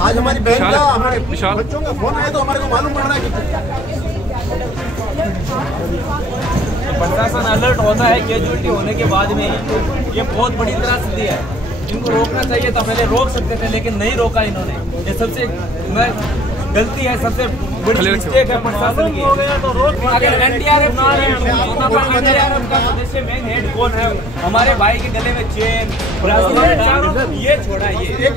आज हमारी बहन का हमारे बच्चों का फोन आया तो हमारे को मालूम पड़ रहा है कि प्रशासन अलर्ट होता है कैजुअलिटी होने के बाद में ही। ये बहुत बड़ी त्रासदी है, इनको रोकना चाहिए था, पहले रोक सकते थे लेकिन नहीं रोका इन्होंने। ये सबसे गलती है, सबसे बड़ी मिस्टेक है प्रशासन की। अगर एनडीआरएफ का सदस्य मेन हेड कौन है, हमारे भाई के गले में चेन ये छोड़ा, ये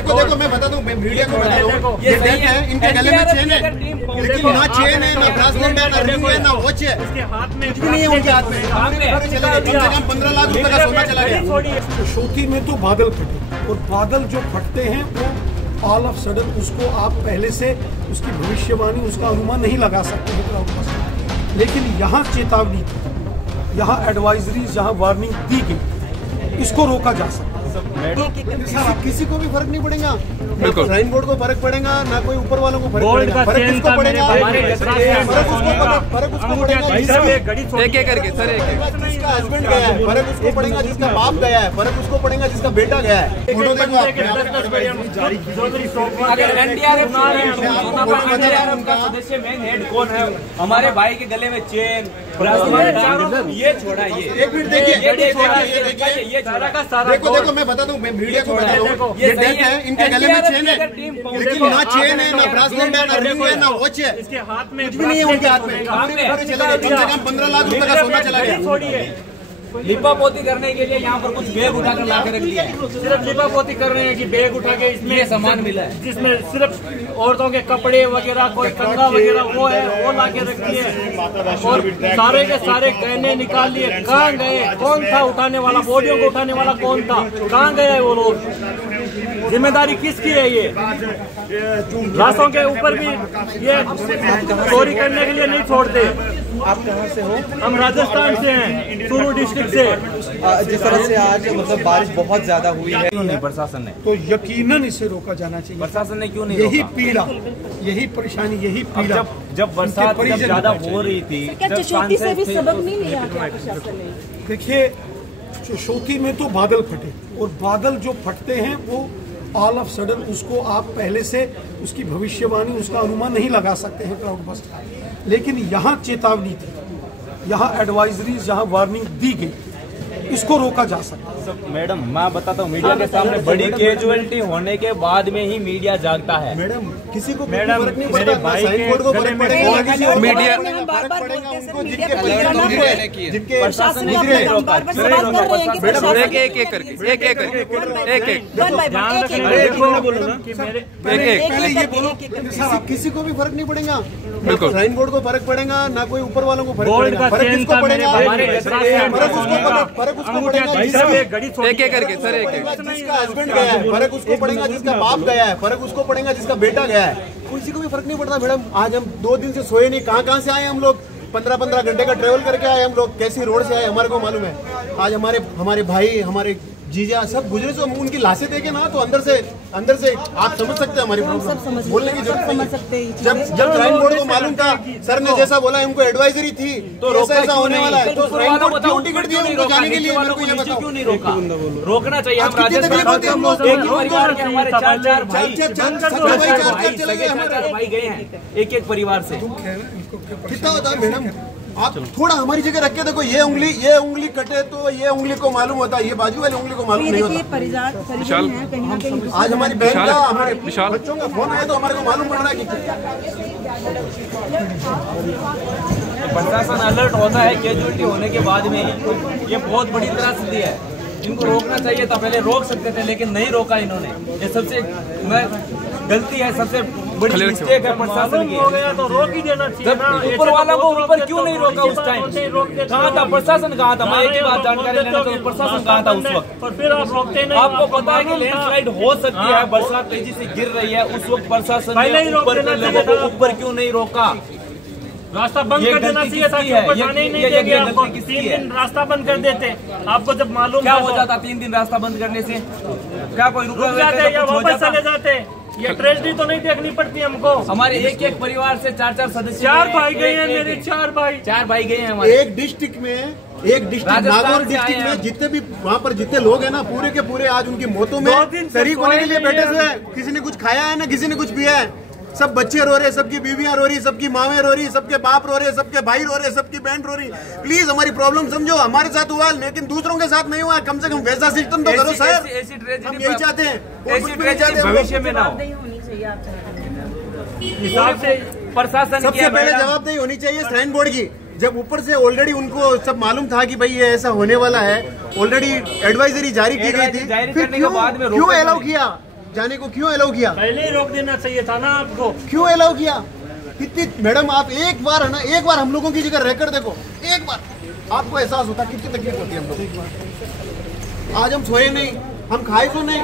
देखो मैं बता दूं, मीडिया को बता दूं, ये डेट है, इनके गले में चेन है लेकिन ना चेन है, ना ब्रासलेट है, ना रिंग है, ना वॉच है, कुछ भी नहीं है उनके हाथ में। कम से कम 15 लाख रुपए का सोना चला गया। शोकी में तो बादल फटे, और बादल जो फटते हैं वो ऑल ऑफ सडन उसको आप पहले से उसकी भविष्यवाणी, उसका अनुमान नहीं लगा सकते हैं। लेकिन यहाँ चेतावनी थी, यहाँ एडवाइजरी, यहाँ वार्निंग दी गई, इसको रोका जा सकता है। किसी को भी फर्क नहीं पड़ेगा, बिल्कुल साइन बोर्ड को फर्क पड़ेगा, ना कोई ऊपर वालों को फर्क पड़ेगा। फर्क किसको पड़ेगा? फर्क उसको पड़ेगा एक एक करके सर, जिसका हस्बैंड गया है, फर्क उसको पड़ेगा जिसका बाप गया है, फर्क उसको पड़ेगा जिसका बेटा गया है। फोटो देखो अगर एनडीआरएफ का सदस्य मेन हेड कौन है, हमारे भाई के गले में चेन ये छोड़ा, एक मिनट देखिए, ये सारा का सारा। देखो मैं बता दूं, मीडिया को बता दूं, ये डेट है, इनके गले में चेन है लेकिन ना चेन है, ना ब्रासलेट है, ना रिंग है, ना वॉच है, इसके हाथ में कुछ भी नहीं है उनके हाथ में। कम से कम 15 लाख रुपए का सोना चला गया। लिपा पोती करने के लिए यहाँ पर कुछ बैग उठाकर ला के रख दिया है। सिर्फ लिपा पोती कर रहे हैं कि बैग उठा के इसमें ये सामान मिला है, जिसमें सिर्फ औरतों के कपड़े वगैरह, कोई कंगा वगैरह वो है, वो ला के रख दिए और सारे के सारे गहने निकाल लिए। कहाँ गए? कौन था उठाने वाला? बॉडियों को उठाने वाला कौन था? कहाँ गए वो लोग? जिम्मेदारी किसकी है? ये लाशों के ऊपर भी ये चोरी करने के लिए नहीं छोड़ते। आप कहाँ से हो? हम राजस्थान से हैं, चूरू डिस्ट्रिक्ट से। जिस तरह से आज मतलब बारिश बहुत ज्यादा हुई है, क्यों नहीं प्रशासन ने? तो यकीनन इसे रोका जाना चाहिए। प्रशासन ने क्यों नहीं? यही पीड़ा, यही परेशानी, यही पीड़ा। जब बरसात ज्यादा हो रही थी, से भी सबक नहीं लिया प्रशासन ने? देखिए, शोकी में तो बादल फटे, और बादल जो फटते हैं वो ऑल ऑफ सडन उसको आप पहले से उसकी भविष्यवाणी, उसका अनुमान नहीं लगा सकते हैं क्लाउड बस्ट। लेकिन यहाँ चेतावनी थी, यहाँ एडवाइजरी, यहाँ वार्निंग दी गई, इसको रोका जा सकता है। मैडम मैं बताता हूँ, मीडिया के सामने बड़ी कैजुअलिटी होने के बाद में ही मीडिया जागता है। मैडम किसी को मैडम फर्क नहीं मेरे पड़ेगा, भाई साइन बोर्ड को फर्क पड़ेगा, मीडिया फर्क पड़ेगा उनको जिनके प्रशासन ने मैडम एक एक करके किसी को भी फर्क नहीं पड़ेगा, बिल्कुल साइन बोर्ड को फर्क पड़ेगा, ना कोई ऊपर वालों को फर्क पड़ेगा। फर्क किसको पड़ेगा? फर्क उसको पड़ेगा एक एक करके सर, जिसका हस्बैंड गया है, फर्क उसको पड़ेगा जिसका बाप गया है, फर्क उसको पड़ेगा जिसका बेटा गया है। किसी को भी फर्क नहीं पड़ता। मैडम आज हम 2 दिन से सोए नहीं, कहाँ से आए हम लोग? 15-15 घंटे का ट्रेवल करके आए हम लोग, कैसी रोड से आए हमारे को मालूम है। आज हमारे भाई, हमारे जीजा सब गुजरे, तो हम उनकी लाशें देखे ना तो अंदर से आप समझ सकते हैं हमारी प्रॉब्लम। बोलने की जरूरत नहीं। जब साइन बोर्ड को मालूम था, सर ने जैसा बोला, उनको एडवाइजरी थी तो ऐसा होने वाला है, तो साइन बोर्ड क्यों टिकट दिया उनको जाने के लिए? मेरे को ये बताओ, क्यों नहीं रोका? रोकना चाहिए। हम भाई गए हैं, एक परिवार से। कितना होता है मैडम? आप थोड़ा हमारी जगह रख के देखो, ये उंगली कटे तो ये उंगली को मालूम होता है, ये बाजू वाली उंगली को मालूम नहीं होता। आज हमारी बहन का, हमारे बच्चों का फोन आया तो हमारे को मालूम पड़ रहा है कि प्रशासन अलर्ट होता है कैजुअलिटी होने के बाद में ही। ये बहुत बड़ी त्रासदी है, इनको रोकना चाहिए था, पहले रोक सकते थे लेकिन नहीं रोका इन्होंने। ये सबसे गलती है, सबसे बड़ी मिस्टेक है प्रशासन की। हो गया तो रोक ही देना चाहिए। ऊपर वालों को ऊपर क्यों नहीं रोका उस टाइम? कहाँ था प्रशासन? कहाँ था? मैं एक ही बात जानकारी लेना चाहूँ, प्रशासन कहाँ था उस वक्त? और फिर आप रोकते नहीं। आपको पता है कि लैंडस्लाइड हो सकती है, बरसात तेजी से गिर रही है, उस वक्त प्रशासन ने ऊपर के लोगों को ऊपर क्यों नहीं रोका? रास्ता बंद कर देना चाहिए था, ऊपर जाने ही नहीं देंगे आपको। 3 दिन रास्ता बंद कर देते, आपको जब मालूम क्या हो जाता 3 दिन रास्ता बंद करने से? क्या कोई रुक जाते या वापस चले जाते? ये ट्रेजेडी तो नहीं देखनी पड़ती हमको। हमारे एक एक परिवार से 4-4 सदस्य 4 भाई गए हैं मेरे, 4 भाई गए हैं हमारे। एक डिस्ट्रिक्ट नागौर डिस्ट्रिक्ट में जितने भी वहाँ पर जितने लोग हैं ना, पूरे के पूरे आज उनकी मौतों में शरीक होने के लिए बैठे हुए हैं। किसी ने कुछ खाया है ना, किसी ने कुछ पिया है। सब बच्चे रो रहे, सबकी बीवियां रो रही, सबकी मावें रो रही, सबके बाप रो रहे, सबके भाई रो रहे, सबकी बहन रो रही। प्लीज हमारी प्रॉब्लम समझो। हमारे साथ हुआ लेकिन दूसरों के साथ नहीं हुआ। कम से कम वैसा सिस्टम तो करो सर। हम यही चाहते हैं, भविष्य में ना हो। प्रशासन सबसे पहले जवाबदेही होनी चाहिए श्राइन बोर्ड की। जब ऊपर से ऑलरेडी उनको सब मालूम था कि भाई ये ऐसा होने वाला है, ऑलरेडी एडवाइजरी जारी की गई थी, फिर क्यों अलाउ किया जाने को? क्यों अलाउ किया? पहले ही रोक देना चाहिए था ना आपको। क्यों अलाउ किया? कितनी मैडम आप एक बार है ना, एक बार हम लोगों की जगह रहकर देखो, एक बार आपको एहसास होता कितनी तकलीफ होती है हम लोग। आज हम सोए नहीं, हम खाए तो नहीं।